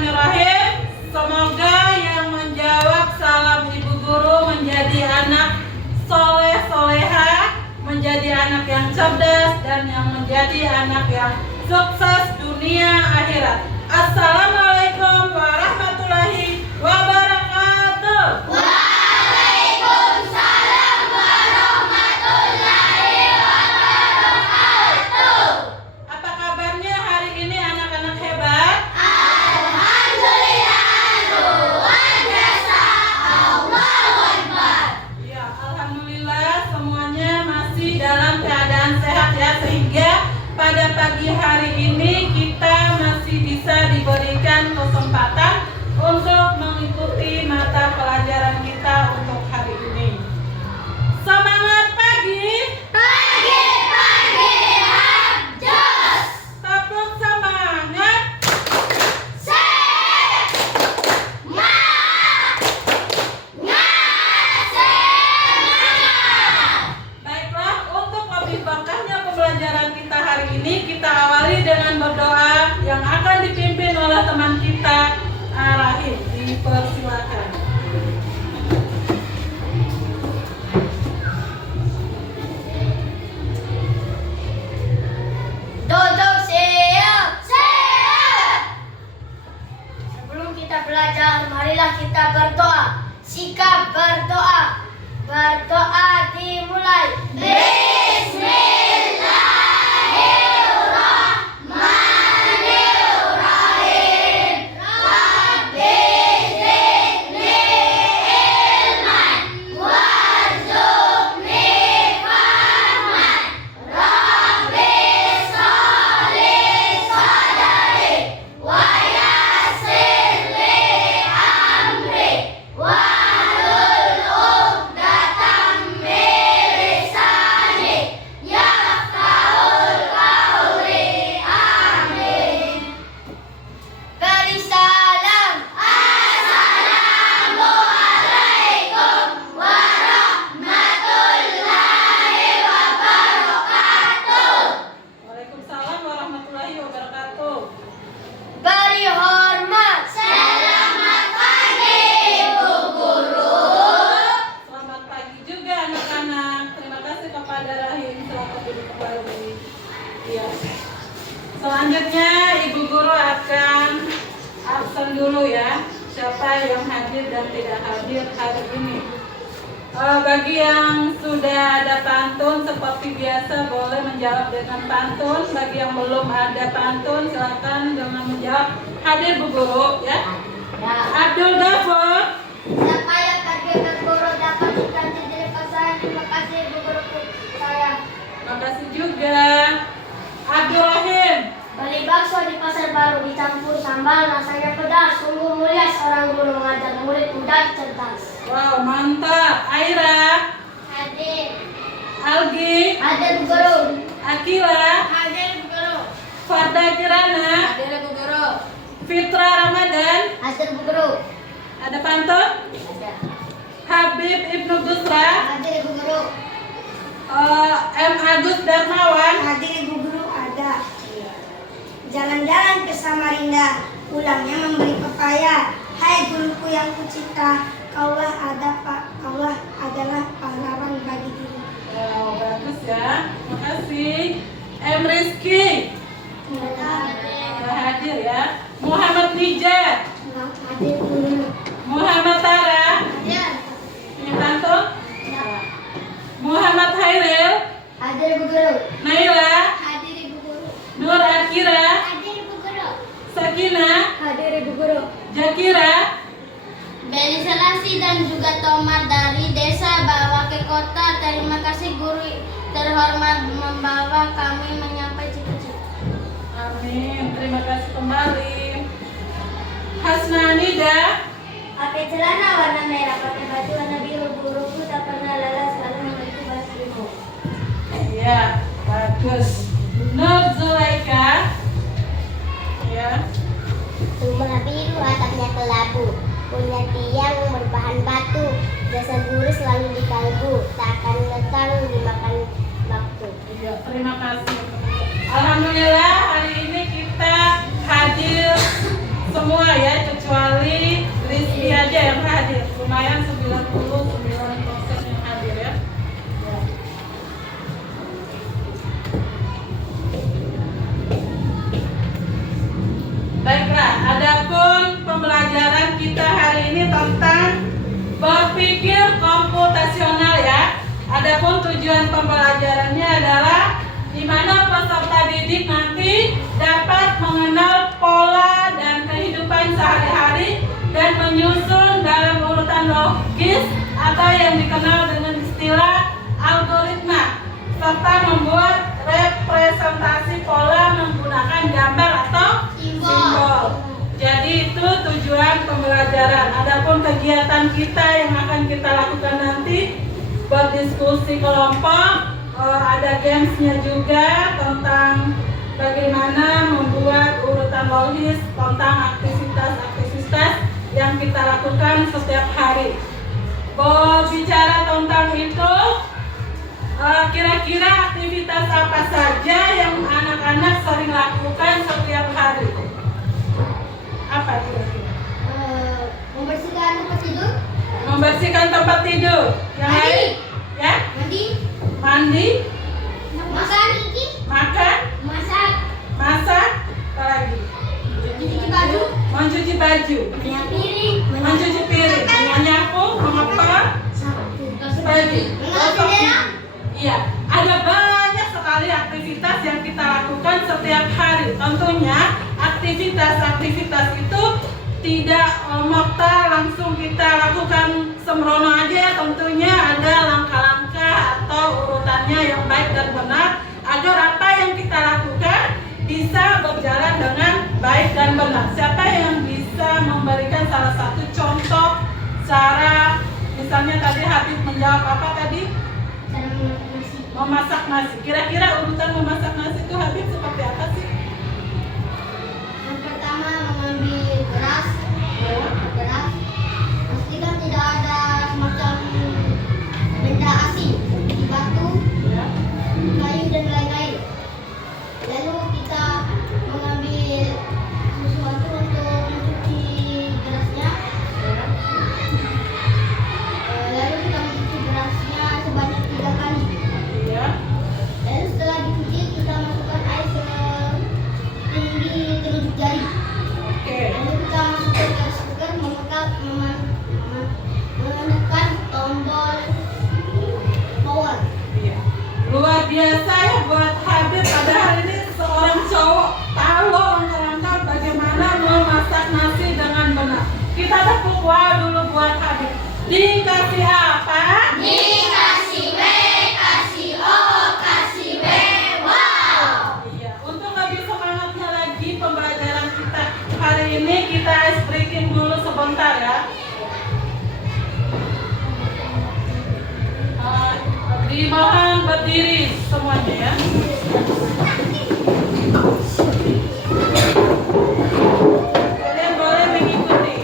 Bismillahirrahmanirrahim. Semoga yang menjawab salam ibu guru menjadi anak soleh soleha, menjadi anak yang cerdas dan yang menjadi anak yang sukses dunia akhirat. Assalamualaikum warahmatullahi wabarakatuh. Waalaikumsalam warahmatullahi wabarakatuh. Apa kabarnya hari ini anak-anak hebat? Alhamdulillah, luar biasa. Allahu Akbar. Ya, alhamdulillah semuanya masih dalam keadaan sehat ya, sehingga pada pagi hari ini kita masih bisa diberikan kesempatan untuk mengikuti mata pelajaran kita untuk hari ini. Semangat pagi! Pagi-pagi abjos. Tepuk semangat! Baiklah, untuk lebih berkahnya pembelajaran kita hari ini, kita awali dengan berdoa yang akan dipimpin oleh teman kita, Rahim. Dipersilakan. Duduk siap. Siap. Sebelum kita belajar, marilah kita berdoa. Sikap berdoa. Berdoa dimulai. Bismillahirrahmanirrahim. Rabbi zidni ilman warzuqni fahman. Rabbi sholli sadari wa yassir li amri wahlul 'uqdatam min lisani yafqahul qawli. Amin. Beri salam. Assalamualaikum warahmatullahi wabarakatuh. Waalaikumsalam warahmatullahi wabarakatuh. Beri hormat. Selamat pagi, Ibu Guru. Selamat pagi juga anak-anak. Terima kasih kepada Rahim. Selamat duduk kembali. Ya. Selanjutnya Ibu Guru akan absen dulu ya. Siapa yang hadir dan tidak hadir hari ini. Bagi yang sudah ada pantun seperti biasa boleh menjawab dengan pantun. Bagi yang belum ada pantun silakan dengan menjawab. Hadir Bu Guru ya. Abdul Ghafur. Siapa yang hadir dan guru dapat diganti dari pasangan. Terima kasih, Ibu Guru saya. Makasih juga. Abdul Rahim. Beli bakso di pasar baru dicampur sambal, rasanya pedas. Sungguh mulia seorang guru mengajar murid muda cerdas. Wow, mantap. Aira. Hadir. Algi. Hadir, Bu Guru. Akila. Hadir, Bu Guru. Farda Kirana. Hadir, Bu Guru. Fitra Ramadan. Hadir, Bu Guru. Ada pantun? Ada. Habib Ibnu Gusra. Hadir, Bu Guru. M. Agus Darmawan. Hadir Ibu Guru ada. Jalan-jalan ke Samarinda, pulangnya membeli pepaya. Hai guruku yang kucinta, kaulah adalah pahlawan bagi diri. Wow, bagus ya. Makasih. M. Rizky. Sudah hadir ya. Muhammad Nijat. Hadir Guru. Muhammad Tara. Hadir. Ini pantun. Muhammad Hairil. Hadir, Bu Guru. Naila. Hadir, Ibu Guru. Nur Akira. Hadir, Bu Guru. Sakinah. Hadir Ibu Guru. Jakira. Beli Selasi dan juga tomat dari desa bawa ke kota. Terima kasih guru terhormat membawa kami menyampai cita-cita. Amin. Terima kasih kembali. Hasnanida. Pakai celana warna merah, pakai baju warna biru. Guruku tak pernah lelah, selalu memiliki balas ilmu. Ya, bagus. Nur Zulaika. Ya. Rumah biru atapnya kelabu, punya tiang berbahan batu. Jasa guru selalu di kalbu, tak akan lekang dimakan waktu. Iya, terima kasih. Alhamdulillah hari ini kita hadir semua ya tujuan pembelajarannya adalah di mana peserta didik nanti dapat mengenal pola dan kehidupan sehari-hari dan menyusun dalam urutan logis atau yang dikenal dengan istilah algoritma, serta membuat representasi pola menggunakan gambar atau simbol. Jadi itu tujuan pembelajaran. Adapun kegiatan kita yang akan kita lakukan nanti buat diskusi kelompok, ada gamesnya juga tentang bagaimana membuat urutan logis tentang aktivitas-aktivitas yang kita lakukan setiap hari. Bicara tentang itu, kira-kira aktivitas apa saja yang anak-anak sering lakukan setiap hari? Apa kira-kira? Membersihkan tempat tidur. Membersihkan tempat tidur. Yang lain? Ya? Mandi. Makan. Makan. Masak. Apa lagi? Mencuci baju. Mencuci baju. Mencuci piring. Menyapu. Mengepel. Baju. Iya. Ada banyak sekali aktivitas yang kita lakukan setiap hari. Tentunya aktivitas-aktivitas itu tidak mokta langsung kita lakukan sembrono aja ya. Tentunya ada langkah-langkah atau urutannya yang baik dan benar agar apa yang kita lakukan bisa berjalan dengan baik dan benar. Siapa yang bisa memberikan salah satu contoh cara, misalnya tadi Habib menjawab apa tadi? Memasak nasi. Kira-kira urutan memasak nasi itu Habib seperti apa sih? Yang pertama mengambil beras. Pastikan tidak ada semacam benda asin di batu, kayu dan lain-lain. Lalu kita mengambil sesuatu untuk mencuci berasnya. Lalu kita mencuci berasnya sebanyak 3 kali. Lalu setelah dicuci kita masukkan air setinggi telunjuk jari. Lalu kita masukkan ke speaker, menekan tombol power. Luar biasa ya buat Habib pada hari ini, seorang cowok tahu langkah-langkah bagaimana memasak nasi dengan benar. Kita tepuk wow dulu buat Habib. Dikasih apa? Dikasih W, kasih O, kasih W, wow. Iya, untuk lebih semangatnya lagi pembelajaran kita hari ini, kita ice breaking dulu sebentar ya. Dimohon berdiri semuanya ya. Kalian boleh mengikuti.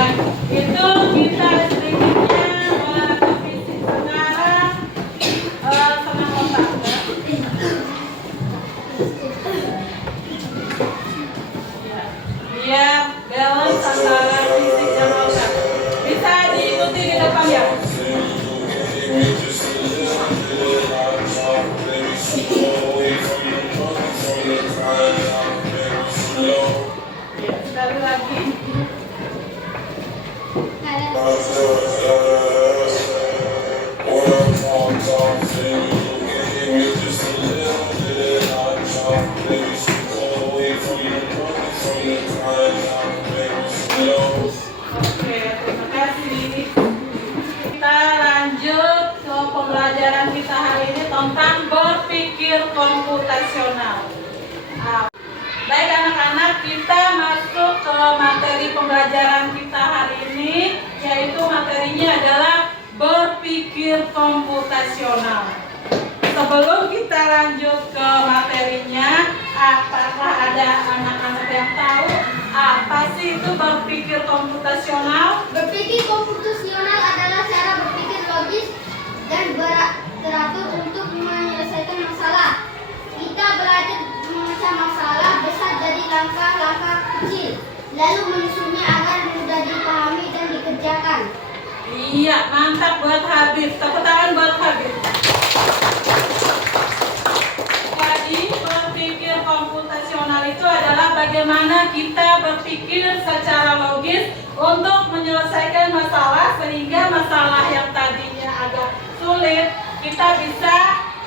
Baik, itu kita sedikitnya revisi sekarang senang otak ya. Biar balance antara fisik dan otak. Bisa diikuti di depan ya. Ya, sekali lagi. Oke, terima kasih. Kita lanjut ke pembelajaran kita hari ini tentang berpikir komputasional. Baik anak-anak, kita masuk ke materi pembelajaran kita hari ini, yaitu materinya adalah berpikir komputasional. Sebelum kita lanjut ke materinya, apakah ada anak-anak yang tahu apa sih itu berpikir komputasional? Berpikir komputasional adalah cara berpikir logis dan teratur untuk menyelesaikan masalah. Kita belajar memecah masalah besar dari langkah-langkah kecil, lalu menyusunnya agar mudah dipahami dan dikerjakan. Iya, mantap buat Habib. Tepuk tangan buat Habib. Jadi, berpikir komputasional itu adalah bagaimana kita berpikir secara logis untuk menyelesaikan masalah, sehingga masalah yang tadinya agak sulit kita bisa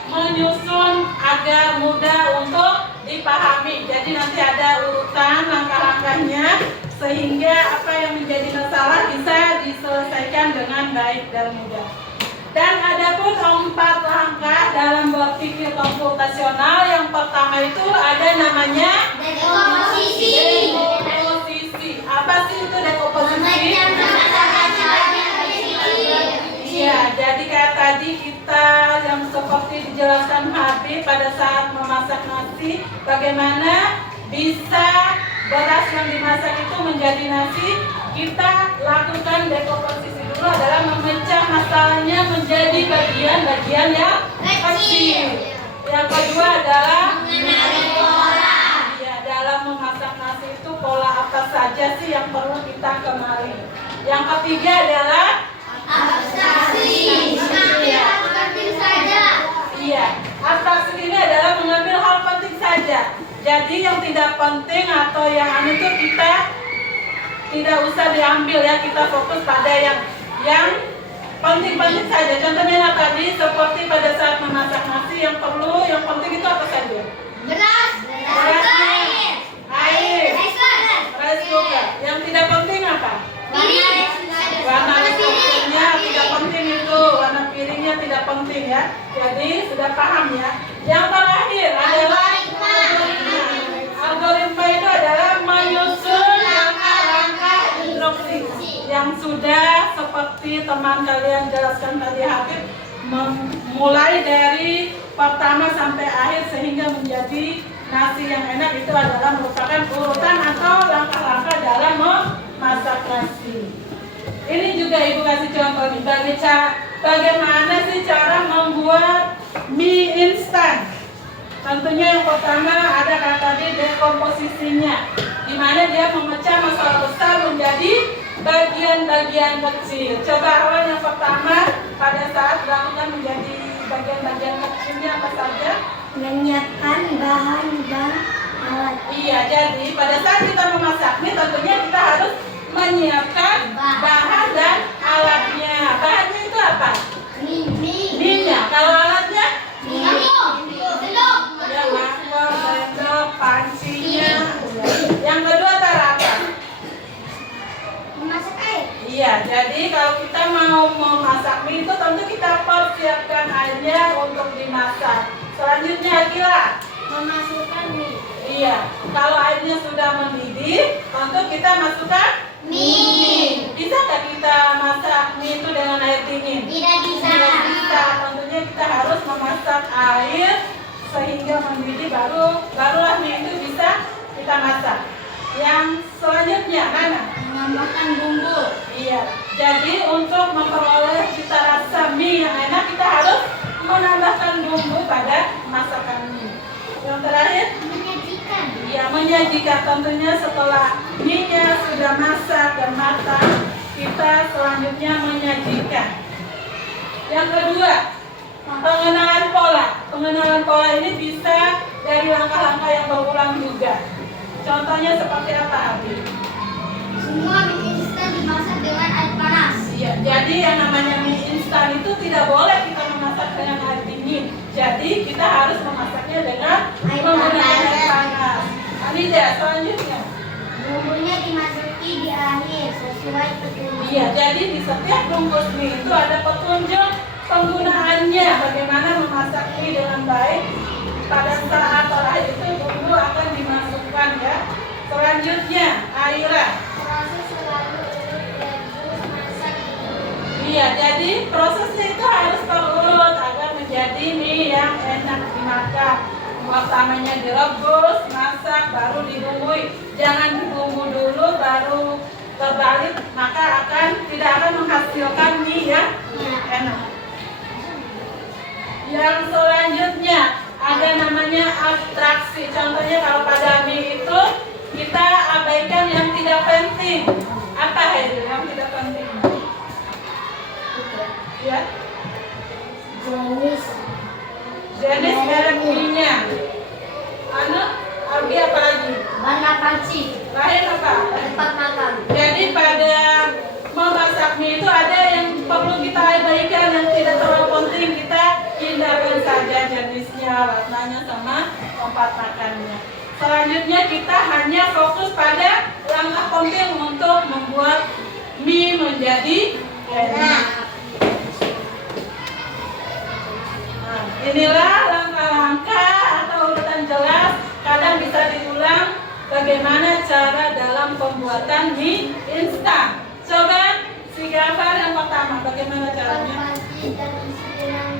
menyusun agar mudah untuk dipahami. Jadi nanti ada urutan langkah-langkahnya sehingga apa yang menjadi masalah bisa diselesaikan dengan baik dan mudah. Dan ada pun 4 langkah dalam berpikir komputasional. Yang pertama itu ada namanya Dekomposisi. dekomposisi. Apa sih itu dekomposisi? Iya, jadi kayak tadi kita yang seperti dijelaskan Habib pada saat memasak nasi, bagaimana bisa beras yang dimasak itu menjadi nasi. Kita lakukan dekomposisi dulu adalah memecah masalahnya menjadi bagian-bagian yang kecil. Yang kedua adalah Mengenali pola. ya, dalam memasak nasi itu pola apa saja sih yang perlu kita kenali. Yang ketiga adalah Abstraksi. Mengambil hal penting saja. iya, abstraksi ini adalah mengambil hal penting saja. Jadi yang tidak penting atau yang itu kita tidak usah diambil ya, kita fokus pada yang penting-penting saja. Contohnya tadi seperti pada saat memasak nasi yang penting itu apa saja? Beras. Air, rice cooker. Yang tidak penting apa? Warna piringnya tidak penting itu, warna piringnya tidak penting ya. Jadi sudah paham ya. Yang terakhir adalah algoritma itu adalah menyusun langkah-langkah instruksi yang sudah seperti teman kalian jelaskan tadi Habib, mulai dari pertama sampai akhir sehingga menjadi nasi yang enak. Itu adalah merupakan urutan atau langkah-langkah dalam memasak nasi. Ini juga Ibu kasih contoh nih, bagaimana sih cara membuat mie instan. Tentunya yang pertama ada kata tadi dekomposisinya, di mana dia memecah masalah besar menjadi bagian-bagian kecil. Coba awal yang pertama pada saat dilakukan menjadi bagian-bagian kecilnya apa saja? Menyiapkan bahan dan alat. Iya, jadi pada saat kita memasak mie tentunya kita harus menyiapkan bahan dan alatnya. Bahannya itu apa? Mie-nya. Kalau alatnya? Ya, mangkok, sendok, pancinya. Yang kedua apa? Memasak air. Iya, jadi kalau kita mau memasak mie itu tentu kita persiapkan airnya untuk dimasak. Selanjutnya Akila, Memasukkan mie. iya, kalau airnya sudah mendidih, tentu kita masukkan Mie. Bisa nggak kita masak mie itu dengan air dingin? Tidak bisa. Tidak bisa. Tentunya kita harus memasak air sehingga mendidih, barulah mie itu bisa kita masak. Yang selanjutnya mana? Menambahkan bumbu. Iya. Jadi untuk memperoleh cita rasa mie yang enak kita harus menambahkan bumbu pada masakan mie. Yang terakhir, Menyajikan. ya menyajikan. Tentunya setelah mie-nya sudah masak dan matang, kita selanjutnya menyajikan. Yang kedua, pengenalan pola. Pengenalan pola ini bisa dari langkah-langkah yang berulang juga. Contohnya seperti apa, Abi? Semua mie instan dimasak dengan air panas. Iya, jadi yang namanya mie instan itu tidak boleh kita memasak dengan air dingin. Jadi kita harus memasaknya dengan menggunakan air panas. Anida, selanjutnya. Bumbunya dimasuki di akhir sesuai petunjuk. Iya, jadi di setiap bungkus mie itu ada petunjuk penggunaannya, bagaimana memasak mie dengan baik. Pada saat terakhir itu bumbu akan dimasukkan ya. Selanjutnya, Aira. Proses selalu urut rebus masak. Iya, jadi prosesnya itu harus terurut agar menjadi mie yang enak dimakan. Pertamanya direbus, masak, baru dibumbui. Jangan dibumbu dulu, baru terbalik, maka tidak akan menghasilkan mie yang enak. Yang selanjutnya ada namanya abstraksi. Contohnya kalau pada mie itu kita abaikan yang tidak penting. Apa itu yang tidak penting? Ya. Jenis merek mie-nya. Abi apa lagi? Warna panci. Lain apa? Tempat makan. Jadi pada memasak mie itu ada yang perlu kita abaikan, yang tidak terlalu penting kita hindarkan saja jenisnya, warnanya sama tempat makannya. Selanjutnya kita hanya fokus pada langkah penting untuk membuat mie menjadi enak. Nah, inilah langkah-langkah atau urutan jelas, kadang bisa diulang bagaimana cara dalam pembuatan mie instan. Coba si Gafar yang pertama, bagaimana caranya? Panci dan isi dengan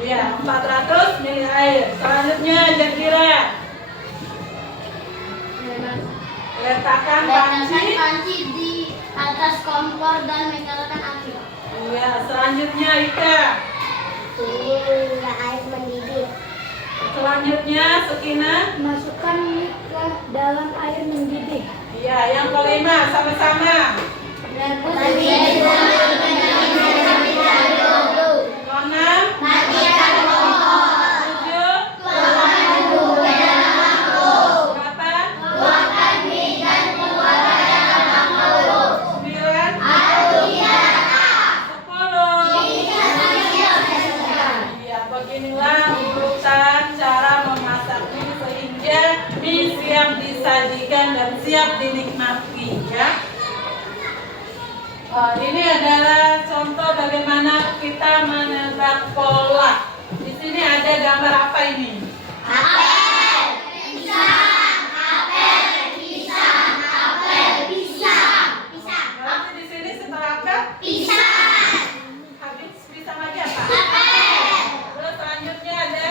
Iya, 400 ml air. Selanjutnya Jakira. Letakkan panci. di atas kompor dan menyalakan api. Iya, selanjutnya Ika. Tunggu hingga air mendidih. Selanjutnya Sekina. Masukkan mie ke dalam air mendidih. Iya, yang kelima sama-sama. Rebus Keenam. Tujuh. Delapan. Sembilan. 10. Iya, beginilah urutan cara memasak mie sehingga mie siap disajikan dan siap dinikmati ya. Ini adalah contoh bagaimana kita menebak pola. Di sini ada gambar apa ini? Berarti di sini setelah apa? Habis pisang lagi apa? Terus selanjutnya ada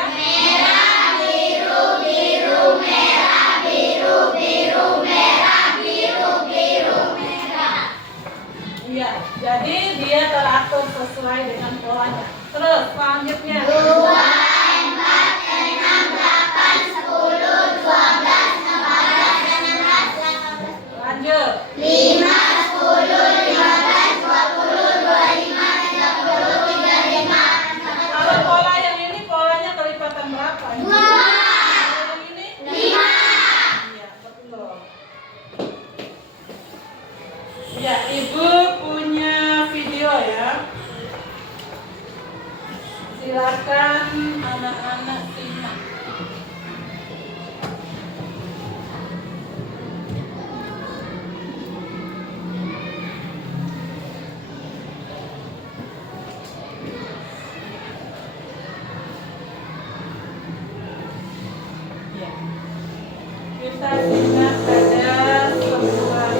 iya, jadi dia teratur sesuai dengan polanya. Terus selanjutnya lanjut. Kalau pola yang ini polanya kelipatan berapa? Kalau yang ini? Iya, betul. Ya, Ibu punya video ya. Silakan anak-anak simak. Ya. Kita simak pada sebuah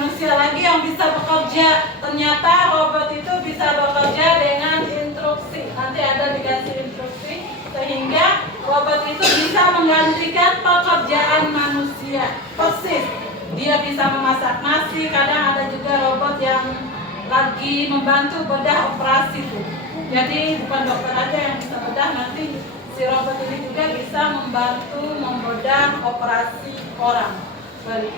manusia lagi yang bisa bekerja. Ternyata robot itu bisa bekerja dengan instruksi. Nanti ada dikasih instruksi sehingga robot itu bisa menggantikan pekerjaan manusia. Persis. Dia bisa memasak nasi. Kadang ada juga robot yang lagi membantu bedah operasi tuh. Jadi bukan dokter aja yang bisa bedah, nanti si robot ini juga bisa membantu membedah operasi orang.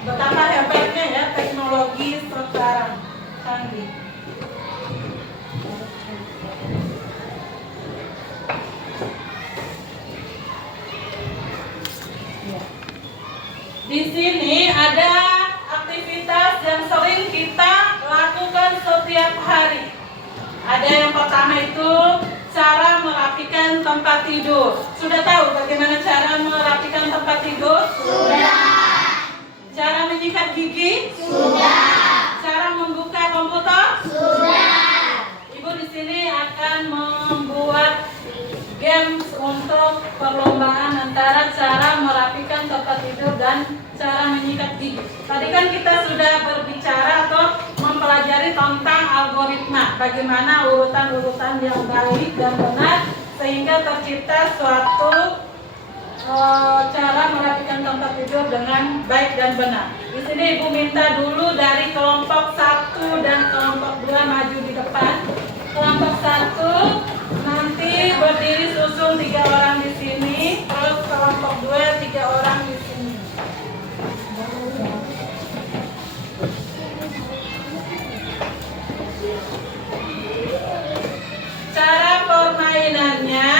Betapa hebatnya ya teknologi sekarang canggih. Di sini ada aktivitas yang sering kita lakukan setiap hari. Ada yang pertama itu cara merapikan tempat tidur. Sudah tahu bagaimana cara merapikan tempat tidur? Sudah. Cara menyikat gigi? Sudah. Cara membuka komputer? Sudah. Ibu di sini akan membuat games untuk perlombaan antara cara merapikan tempat tidur dan cara menyikat gigi. Tadi kan kita sudah berbicara atau mempelajari tentang algoritma, bagaimana urutan-urutan yang baik dan benar sehingga tercipta suatu cara merapikan tempat tidur dengan baik dan benar. Di sini Ibu minta dulu dari kelompok 1 dan kelompok 2 maju di depan. Kelompok 1 nanti berdiri susun 3 orang di sini, terus kelompok 2 3 orang di sini. Cara permainannya,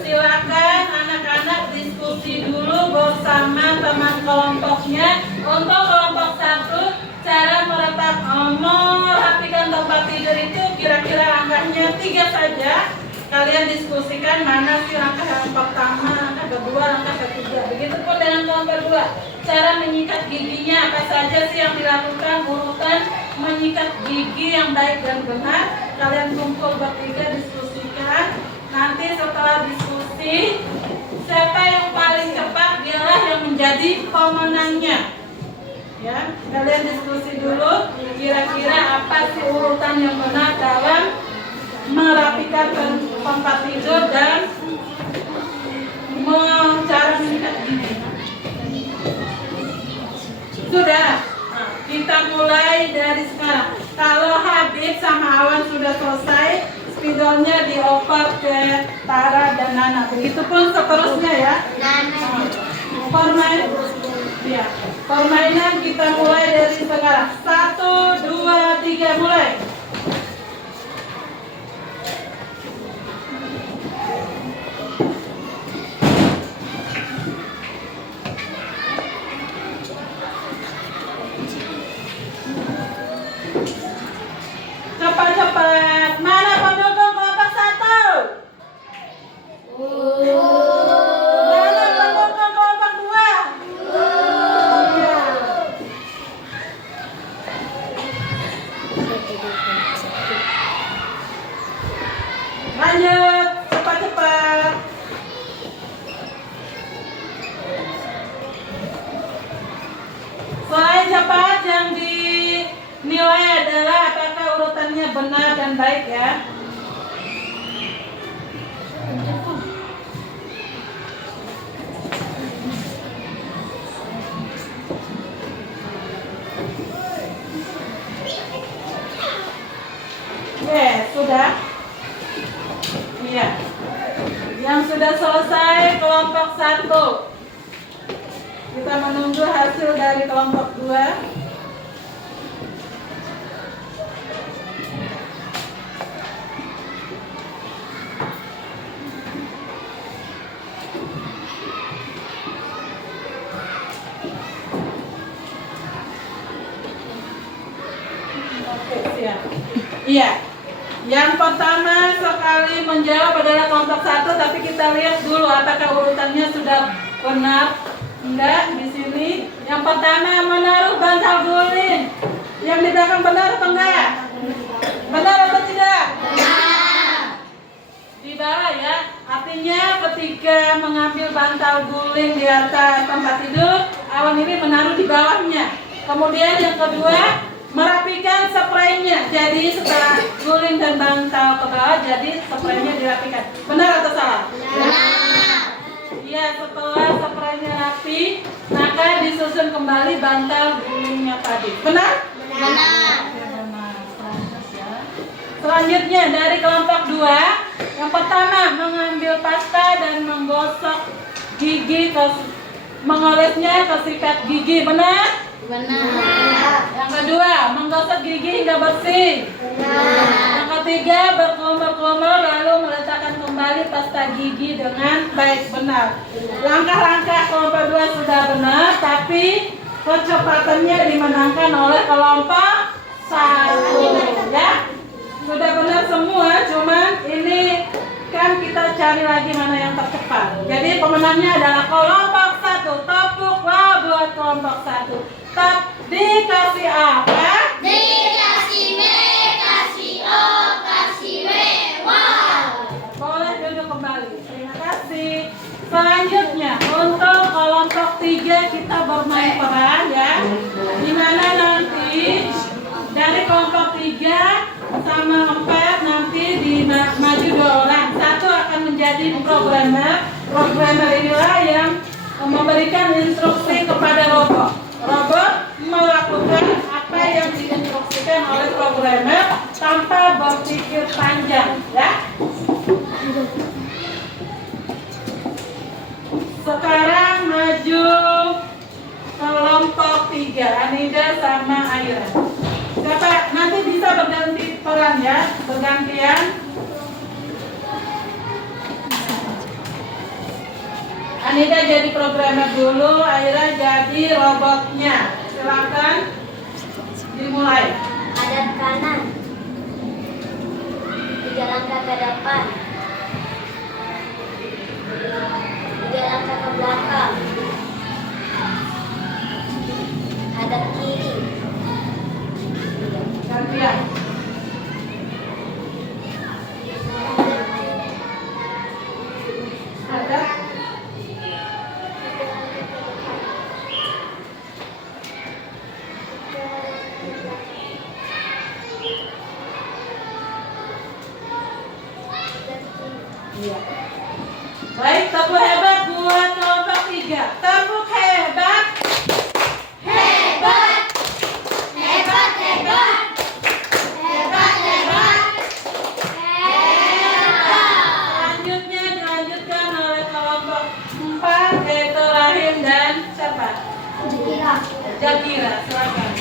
silakan anak-anak diskusi dulu bersama teman kelompoknya. Untuk kelompok 1, cara merapikan tempat tidur itu kira-kira langkahnya 3 saja. Kalian diskusikan mana sih langkah yang pertama, langkah kedua, langkah ketiga. Begitupun dengan kelompok 2. Cara menyikat giginya apa saja sih yang dilakukan, urutan menyikat gigi yang baik dan benar. Kalian kumpul bertiga diskusikan. Nanti setelah diskusi, siapa yang paling cepat dialah yang menjadi pemenangnya. Ya, kalian diskusi dulu kira-kira apa sih urutan yang benar dalam merapikan tempat tidur dan cara menyikat gigi. Sudah, nah, kita mulai dari sekarang. Kalau Habib sama Awan sudah selesai, spidolnya dioper ke Tara dan Nana. Begitupun seterusnya ya. Ya, permainan kita mulai dari sekarang. 1, 2, 3, mulai. Cepat-cepat. Mana pendukung kelompok 1? Mana pendukung kelompok 2? Ya. Lanjut, cepat-cepat. Selain cepat, yang dinilai adalah apakah urutannya benar dan baik ya. Oke, sudah? Iya. Yang sudah selesai kelompok 1. Kita menunggu hasil dari kelompok 2. Oke, siap. Iya. Yang pertama sekali menjawab adalah kelompok 1, tapi kita lihat dulu apakah urutannya sudah benar. Enggak, di sini. Yang pertama menaruh bantal guling. Yang di belakang benar atau enggak? Benar atau tidak? Benar. Di bawah ya. Artinya ketika mengambil bantal guling di atas tempat tidur, Awan ini menaruh di bawahnya. Kemudian yang kedua, merapikan spraynya. Jadi setelah guling dan bantal ke bawah, jadi spraynya dirapikan. Benar atau salah? Benar. Iya, setelah spraynya rapi, maka disusun kembali bantal gulingnya tadi. Benar? Benar. Oke, benar. Selanjutnya ya. Selanjutnya dari kelompok 2, yang pertama mengambil pasta dan menggosok gigi mengolesnya ke sikat gigi. Benar? Benar. Yang kedua, menggosok gigi hingga bersih. Yang ketiga, berkelumur-kelumur lalu meletakkan kembali pasta gigi dengan baik. Benar. Langkah-langkah kelompok 2 sudah benar, tapi kecepatannya dimenangkan oleh kelompok 1. Ya, sudah benar semua, cuman ini kan kita cari lagi mana yang tercepat. Jadi pemenangnya adalah kelompok 1. Tepuk wah buat kelompok 1. Dikasih apa? Dikasih B, kasih O, kasih W. Wow. Boleh duduk kembali. Terima kasih. Selanjutnya untuk kelompok 3 kita bermain peran ya. Dimana nanti dari kelompok 3 sama 4 nanti maju 2 orang. Satu akan menjadi programmer. Programmer inilah yang memberikan instruksi kepada robot. Robot melakukan apa yang diinstruksikan oleh programmer tanpa berpikir panjang, ya. Sekarang maju kelompok 3, Anida sama Aira. Siapa nanti bisa berganti peran ya, bergantian. Anida jadi programmer dulu, Aira jadi robotnya. Silakan dimulai. Hadap kanan. 3 langkah ke depan. 3 langkah ke belakang. Hadap kiri. Gantian. Ada Iya. Baik, tepuk hebat buat kelompok 3. Tepuk hebat. Hebat. Hebat, hebat. Hebat, hebat. Hebat. Selanjutnya dilanjutkan oleh kelompok 4 yaitu Rahim dan siapa? Jakira, silakan.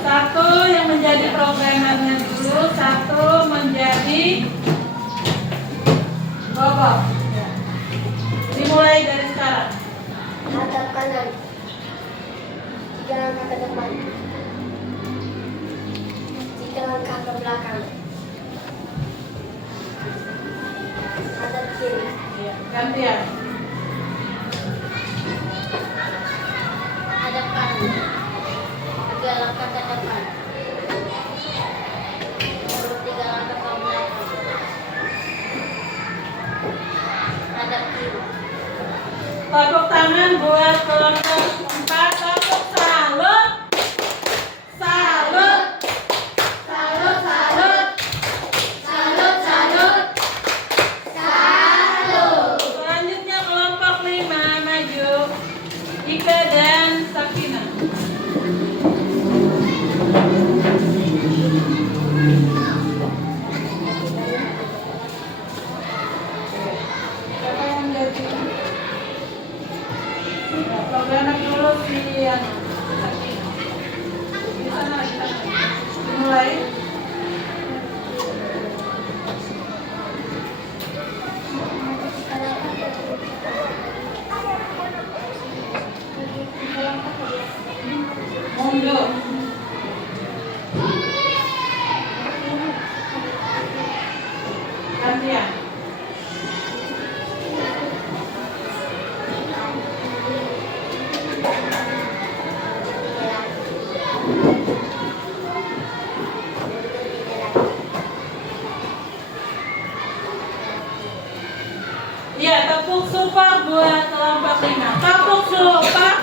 Satu yang menjadi programmernya dulu, satu menjadi robot. Dimulai dari sekarang. Hadap kanan. 3 langkah ke depan. 3 langkah ke belakang. Hadap kiri. Iya, gantian. Hadap kanan. 3 langkah ke depan. 3 langkah ke belakang. Hadap kiri. Tepuk tangan buat kelompok 4. Tepuk salut. Salut. Salut, salut. Salut, salut. Salut. Selanjutnya kelompok 5 maju. Ika dan Sakina. Siapa yang menjadi? Programmer dulu si Sakina. Di sana, di sana. Dimulai. Mundur. Gantian. Iya, tepuk super buat kelompok 5. Tepuk super.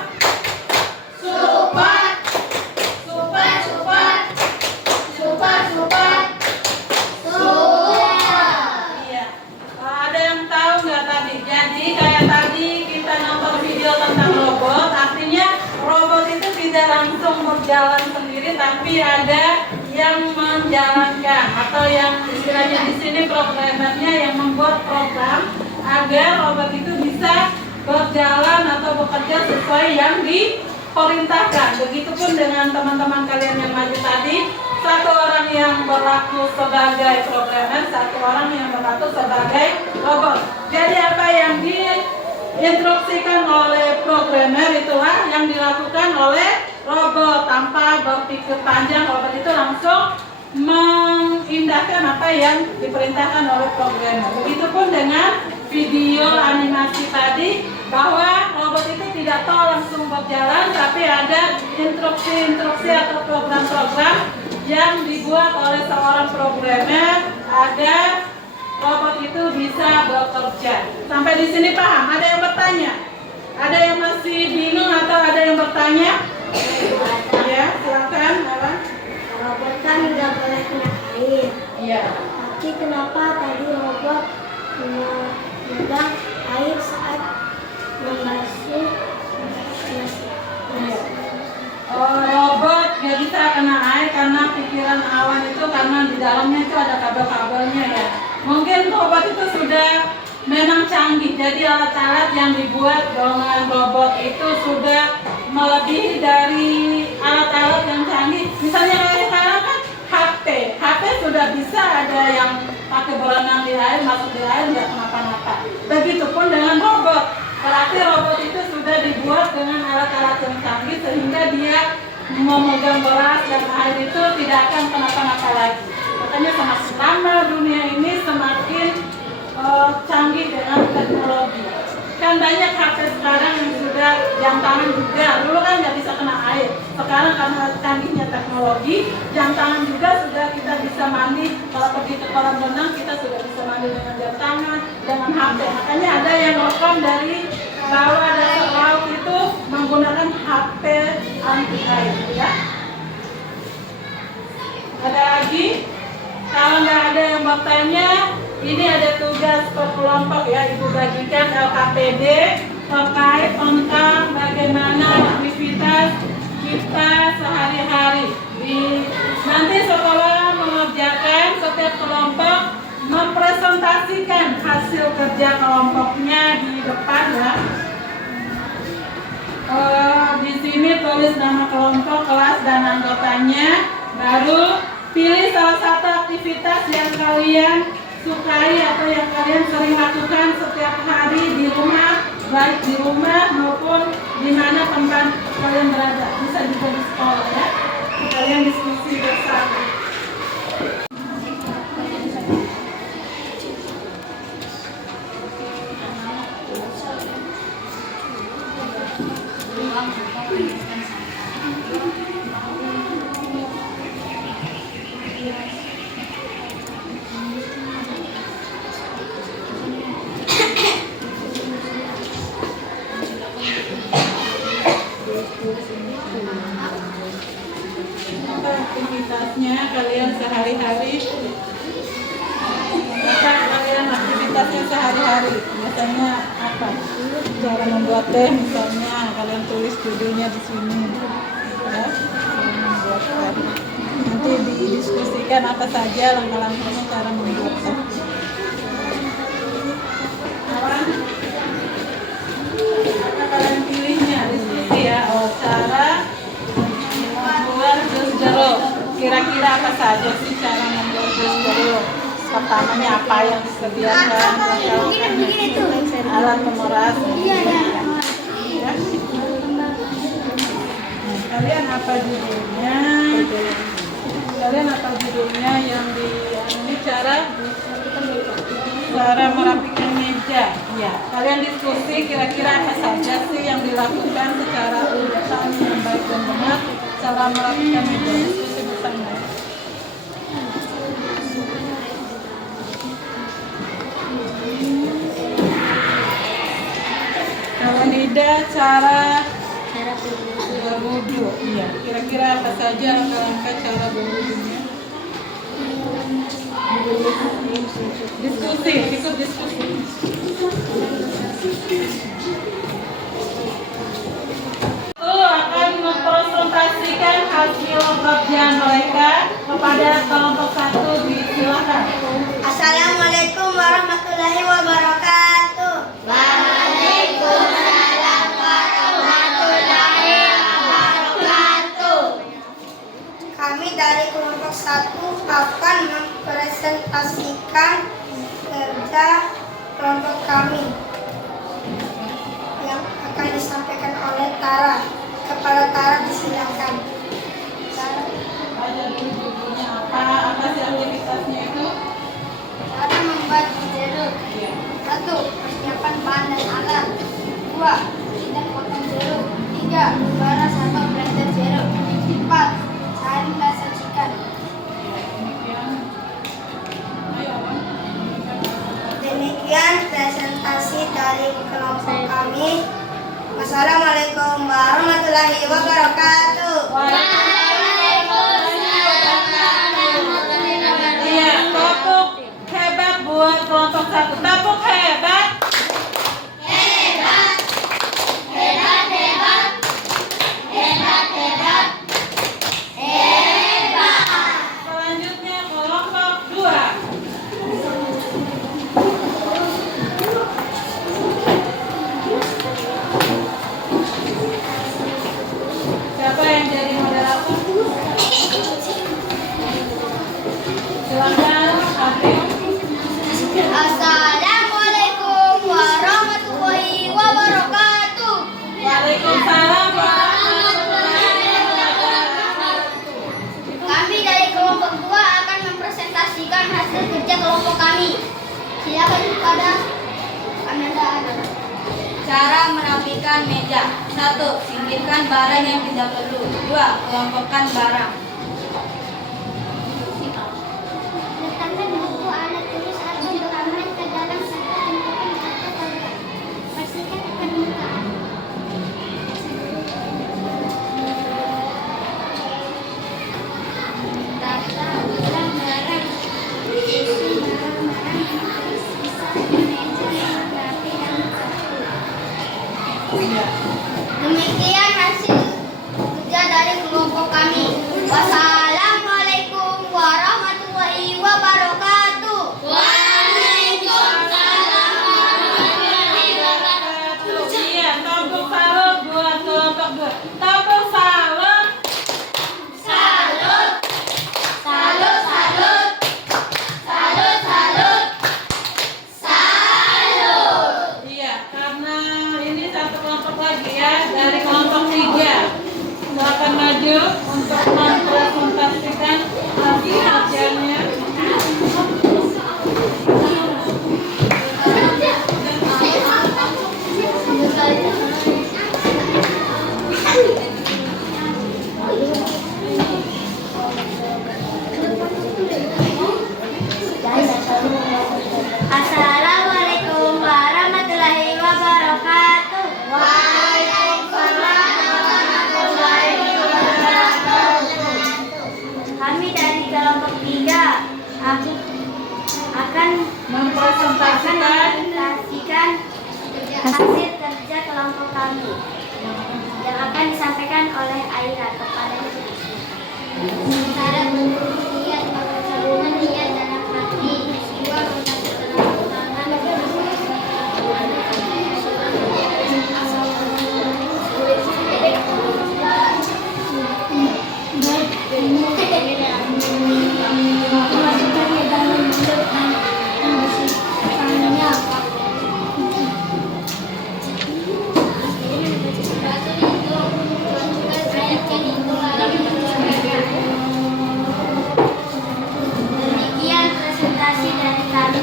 Jadi kayak tadi kita nonton video tentang robot, artinya robot itu tidak langsung berjalan sendiri, tapi ada yang menjalankan atau yang istilahnya di sini programmernya yang membuat program agar robot itu bisa berjalan atau bekerja sesuai yang diperintahkan. Begitupun dengan teman-teman kalian yang maju tadi, satu orang yang berlaku sebagai programmer, satu orang yang berlaku sebagai robot. Jadi apa yang diinstruksikan oleh programmer itulah yang dilakukan oleh robot. Tanpa berpikir panjang, robot itu langsung mengindahkan apa yang diperintahkan oleh programmer. Begitupun dengan video animasi tadi, bahwa robot itu tidak tahu langsung berjalan, tapi ada instruksi-instruksi atau program-program yang dibuat oleh seorang programmer agar robot itu bisa bekerja. Sampai di sini paham? Ada yang bertanya? Ada yang masih bingung atau ada yang bertanya? Ya, silakan. Robot kan nggak boleh kena air. Iya. Tapi kenapa tadi robot memegang air saat membasuh robot nggak bisa kena air karena pikiran awan itu, karena di dalamnya itu ada kabel-kabelnya ya. Mungkin robot itu sudah memang canggih, jadi alat-alat yang dibuat dengan robot itu sudah melebihi dari alat-alat yang canggih. Misalnya kayak sekarang kan HP sudah bisa ada yang pakai berenang di air, masuk di air nggak kenapa-napa. Begitupun dengan robot. Berarti robot itu sudah dibuat dengan alat-alat yang canggih sehingga dia memegang beras dan air itu tidak akan kenapa-napa lagi. Makanya semakin lama dunia ini semakin canggih dengan teknologi. Kan banyak HP sekarang yang sudah jam tangan juga. Dulu kan nggak bisa kena air. Sekarang karena canggihnya teknologi, jam tangan juga sudah kita bisa mandi. Kalau pergi ke kolam renang kita sudah bisa mandi dengan jam tangan, dengan HP. Makanya ada yang rekam dari bawah dasar laut itu menggunakan HP anti air. Ya. Ada lagi? Kalau nggak ada yang bertanya, ini ada tugas per kelompok ya, Ibu bagikan LKPD terkait tentang bagaimana aktivitas kita sehari-hari. Nanti sekolah mengerjakan setiap kelompok mempresentasikan hasil kerja kelompoknya di depan ya. Di sini tulis nama kelompok, kelas dan anggotanya, baru pilih salah satu aktivitas yang kalian sukai atau yang kalian sering lakukan setiap hari di rumah, baik di rumah maupun di mana tempat kalian berada. Bisa juga di sekolah ya. Kalian diskusi bersama. Aktivitasnya kalian sehari-hari, apa kalian aktivitasnya sehari-hari biasanya apa? Cara membuat teh misalnya, kalian tulis judulnya di sini ya, membuat teh. Nanti didiskusikan apa saja langkah-langkahnya cara membuat teh. Apa kalian pilihnya diskusi ya? Cara membuat jus jeruk. Kira-kira apa saja sih cara membuat jus jeruk? Pertamanya apa yang disediakan? Alat pemeras. Ya. Kalian apa judulnya? Kalian apa judulnya yang ini cara merapikan meja? Ya. Kalian diskusi kira-kira apa saja sih yang dilakukan secara urutan yang baik dan benar cara merapikan meja. Diskusi bersama. Kalau Nida cara berwudu, iya. Kira-kira apa saja langkah-langkah cara berwudunya? Diskusi, ikut diskusi. kepada kelompok 1 disilakan. Assalamualaikum warahmatullahi wabarakatuh. Waalaikumsalam warahmatullahi wabarakatuh. Kami dari kelompok 1 akan mempresentasikan kerja kelompok kami yang akan disampaikan oleh Tara. Kepala Tara disilakan. Baca dulu judulnya apa sih aktivitasnya itu? Cara membuat jeruk. 1. Persiapan bahan dan alat. 2. Cuci dan potong jeruk. 3. Baras atau blender jeruk. 4. Saring dan sajikan. Demikian presentasi dari kelompok kami. Wassalamualaikum warahmatullahi wabarakatuh. Iya, tepuk hebat buat kelompok 1. Tepuk hebat. Selanjutnya kelompok 2. Siapa yang jadi moderator? Silakan, April. Assalamualaikum warahmatullahi wabarakatuh. Waalaikumsalam warahmatullahi wabarakatuh. Kami dari kelompok 2 akan mempresentasikan hasil kerja kelompok kami. Silakan kepada Ananda. Cara merapikan meja. 1. Singkirkan barang yang tidak perlu. 2. Kelompokkan barang. Letakkan buku alat tulis atau dokumen ke dalam satu tumpukan atau kotak. Bersihkan permukaan. Tata ulang barang. Isi barang-barang yang tersisa di meja yang rapi dan rapi. Demikian hasil kerja dari kelompok kami. Wassalamualaikum warahmatullahi wabarakatuh. Waalaikumsalam warahmatullahi wabarakatuh. Iya, tepuk salut buat kelompok 2. Tepuk salut. Salut. Salut, salut. Salut, salut. Salut. Iya, karena ini satu kelompok lagi ya, dari kelompok 3. Silakan maju untuk mempresentasikan hasil kerjanya. Assalamualaikum warahmatullahi wabarakatuh. Waalaikumsalam warahmatullahi wabarakatuh. Kami dari kelompok 3 akan Mempresentasikan hasil kerja kelompok kami yang akan disampaikan oleh Aira kepada Cara berburu niat, menggabungkan niat dalam hati. 2. Mencatat telapak tangan. Demikian presentasi dari kami.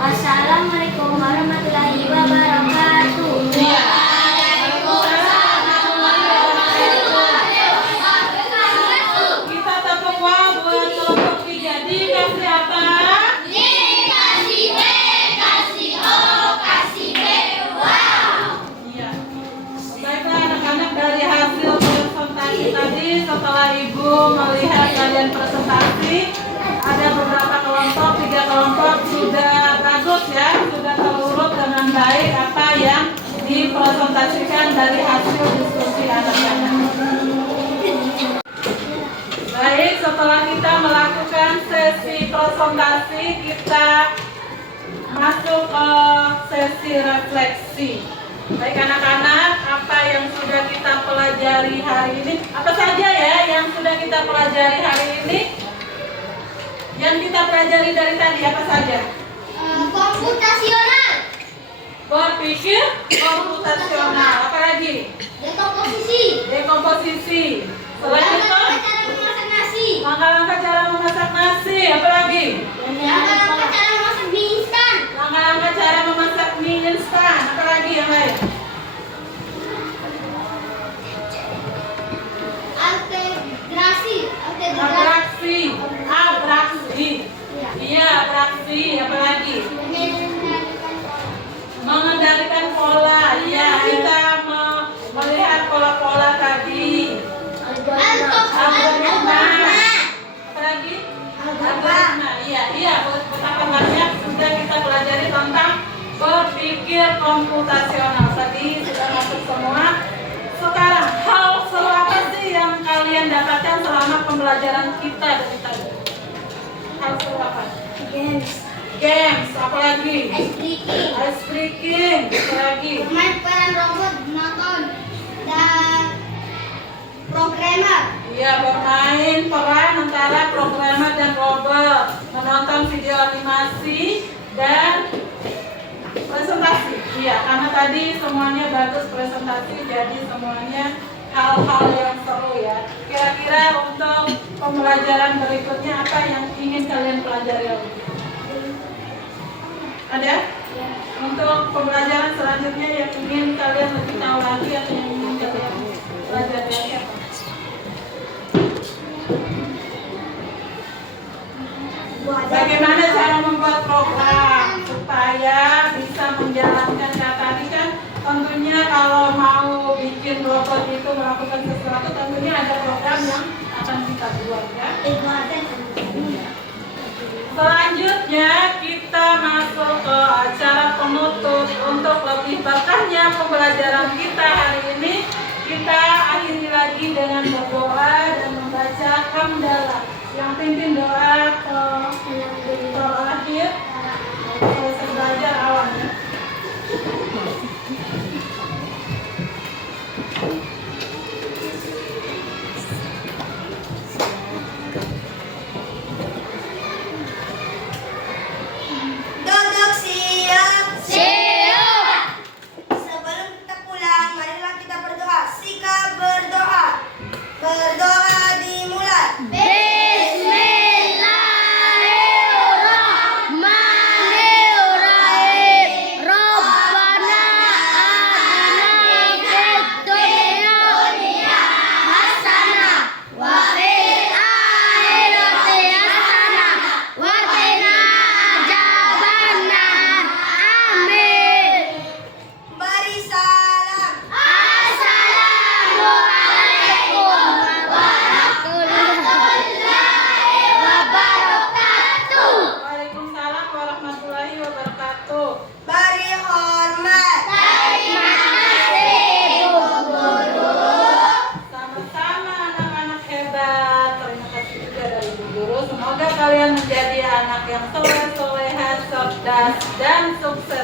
Wassalamualaikum warahmatullahi wabarakatuh. kita tepuk wah buat kelompok 3. Dikasih apa? Kasih B, kasih O, kasih B. Wow. Iya. Baiklah anak-anak, dari hasil presentasi tadi, setelah Ibu melihat kalian presentasi, ada beberapa kelompok, 3 kelompok sudah bagus ya, sudah terurut dengan baik apa yang dipresentasikan dari hasil diskusi anak-anak. Baik, setelah kita melakukan sesi presentasi, kita masuk ke sesi refleksi. Baik anak-anak, apa yang sudah kita pelajari hari ini? Apa saja ya yang sudah kita pelajari hari ini? Yang kita pelajari dari tadi apa saja? Komputasional, Berpikir komputasional. Apa lagi? dekomposisi, Dekomposisi. Selain itu, langkah-langkah cara memasak nasi, langkah-langkah cara memasak nasi. Apa lagi? langkah-langkah cara memasak mie instan, Langkah-langkah cara memasak mie instan. Apa lagi yang lain? integrasi, Abraksi. Abraksi. Iya, abraksi. Apa lagi? Mengendalikan pola. Iya, kita melihat pola-pola tadi. Algoritma. Apa lagi? Algoritma. Iya. Betapa banyak sudah kita pelajari tentang berpikir komputasional. Tadi sudah masuk semua. Sekarang hal seru apa sih yang kalian dapatkan selama pembelajaran kita dari tadi? Hal seru apa? Games. Apa lagi? Ice breaking. Apa lagi? bermain peran robot, menonton, dan programmer. Iya, bermain peran antara programmer dan robot, menonton video animasi dan presentasi. Iya, karena tadi semuanya bagus presentasi, jadi semuanya hal-hal yang seru ya. Kira-kira untuk pembelajaran berikutnya apa yang ingin kalian pelajari lagi? Ada? Untuk pembelajaran selanjutnya yang ingin kalian lebih tahu lagi atau yang ingin kalian pelajari lagi apa? Bagaimana cara membuat program supaya bisa menjalankan tadi kan tentunya kalau mau bikin robot itu melakukan sesuatu tentunya ada program yang akan kita buat ya. Selanjutnya kita masuk ke acara penutup. Untuk lebih berkahnya pembelajaran kita hari ini, kita akhiri lagi dengan berdoa dan membaca hamdalah. Yang pimpin doa terakhir selesai belajar awalnya. Duduk siap. Siap. Sebelum kita pulang, marilah kita berdoa. Sikap berdoa. Berdoa dimulai. Bismillahirrahmanirrahim. Rabbana atina fid dunya hasanah wa fil akhirati hasanah wa qina adzabannar. Amin. Beri salam. Assalamualaikum warahmatullahi wabarakatuh. Waalaikumsalam warahmatullahi wabarakatuh. Beri hormat. Terima kasih Bu Guru. Sama-sama anak-anak hebat. Terima kasih juga dari Bu Guru. Semoga kalian menjadi anak yang soleh, soleha, cerdas, dan sukses.